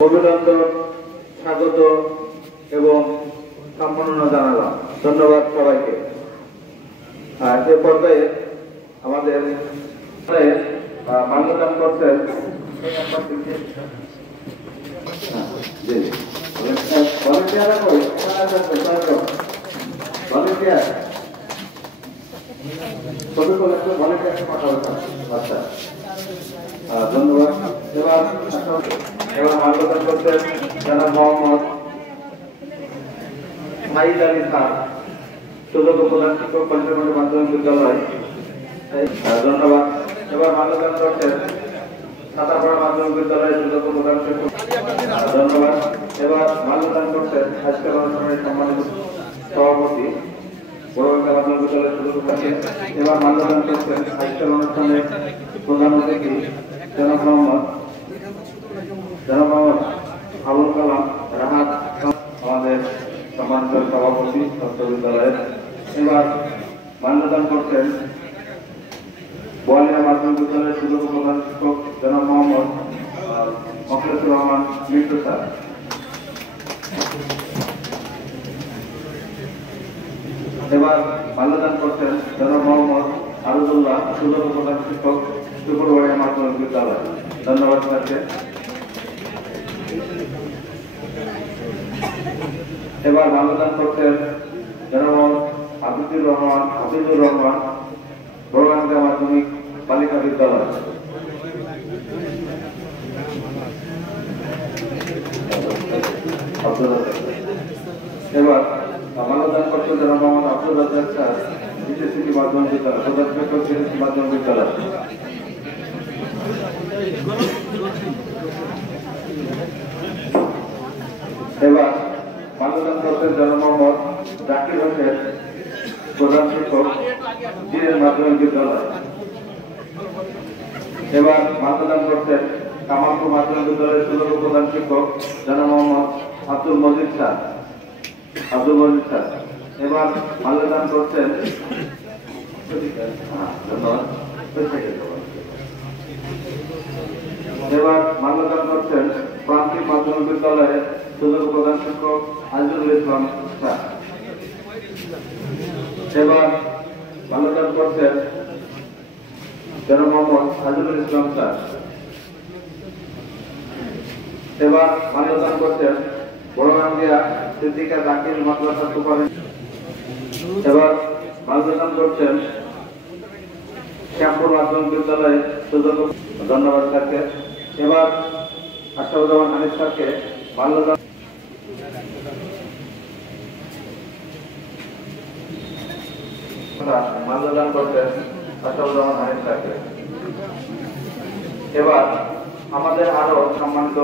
অভিনন্দন, স্বাগত এবং সম্মাননা জানালাম। ধন্যবাদ সবাইকে। এ পর্যায়ে আমাদের মাল্যদান করছেন আচ্ছা, ধন্যবাদ। এবার মাল্যদান করছেন জনাব মোহাম্মদ সাইদ আলী খান, সুযোগ্য প্রধান শিক্ষক, পঞ্চগড় মাধ্যমিক বিদ্যালয়। ধন্যবাদ। এবার মাল্যদান করছেন ছাতাপাড়া মাধ্যমিক বিদ্যালয়ের সুযোগ্য প্রধান শিক্ষক। ধন্যবাদ। এবার মাল্যদান করছেন আজকের অনুষ্ঠানের সম্মানিত সভাপতি বড়বাংলা মাধ্যমিক বিদ্যালয়ের সুযোগ্য প্রার্থী। এবার মাল্যদান করছেন আজকের অনুষ্ঠানের প্রধান অতিথি জনাব মোহাম্মদ আবুল কালাম রাহাত, আমাদের সম্মানিত সভাপতি ছাত্র বিদ্যালয়ের। এবার মাল্যদান করছেন বোয়ালিয়া মাধ্যমিক বিদ্যালয়ের সুযোগ্য প্রধান শিক্ষক জনাব মোহাম্মদ মখলেসুর রহমান মিন্টু স্যার। এবার মাল্যদান করছেন জনাব মোহাম্মদ আরুদুল্লাহ, সুযোগ্য প্রধান শিক্ষক, চুপুরবাড়িয়া মাধ্যমিক বিদ্যালয়। ধন্যবাদ স্যারকে। এবার মাল্যদান করছেন জনাব হাফিজুর রহমান, বড়বাংলা মাধ্যমিক বালিকা বিদ্যালয়। এবার মাল্যদান করছেন জনাব মোহাম্মদ আব্দুল রাজ্জাক স্যার, বিশেষিকি মাধ্যমিক বিদ্যালয়, প্রধান শিক্ষক, বিশেষিকি মাধ্যমিক বিদ্যালয়। এবার মাল্যদান করছেন জনাব মোহাম্মদ জাকির হোসেন, প্রধান শিক্ষক, জিএন মাধ্যমিক বিদ্যালয়। এবার মাল্যদান করছেন কামালপুর মাধ্যমিক বিদ্যালয়ের সুযোগ্য প্রধান শিক্ষক জনাব মোহাম্মদ আব্দুল মজিদ স্যার। এবার মাল্যদান করছেন প্রান্তিক মাধ্যমিক বিদ্যালয়ের সুযোগ্য প্রধান শিক্ষক আজিজুল ইসলাম স্যার। এবার মাল্যদান করছেন জনাব মোহাম্মদ আজিজুল ইসলাম স্যার। এবার মাল্যদান করছেন বড়গাঙ্গিয়া সিদ্দিকা জাকির মাদ্রাসা সুপারিশ। এবার মাল্যদান করছেন শ্যামপুর মাধ্যমিক বিদ্যালয়ের সুযোগ্য। ধন্যবাদ স্যারকে। এবার আশরাফুজ্জামান হানিফ স্যারকে মাল্যদান করছেন আশরাফুজ্জামান হানিফ স্যারকে। এবার আমাদের আরো সম্মানিত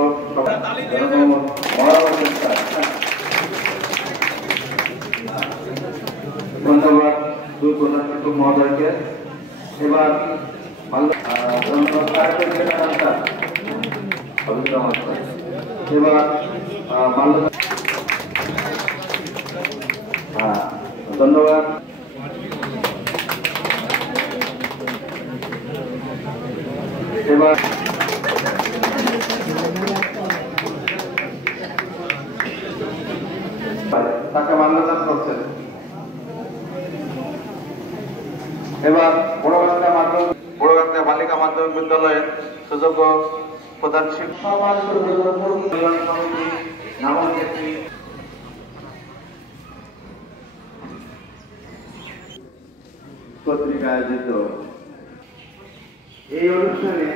ধন্যবাদ দুই প্রধান শিক্ষক মহোদয়কে। এবার এবার ধন্যবাদ। এবার তাকে মাল্যদান করছেন। এবার বড়গাঙ্গা বালিকা মাধ্যমিক বিদ্যালয়ের সুযোগ্য প্রধান শিক্ষক কর্তৃক আয়োজিত এই অনুষ্ঠানে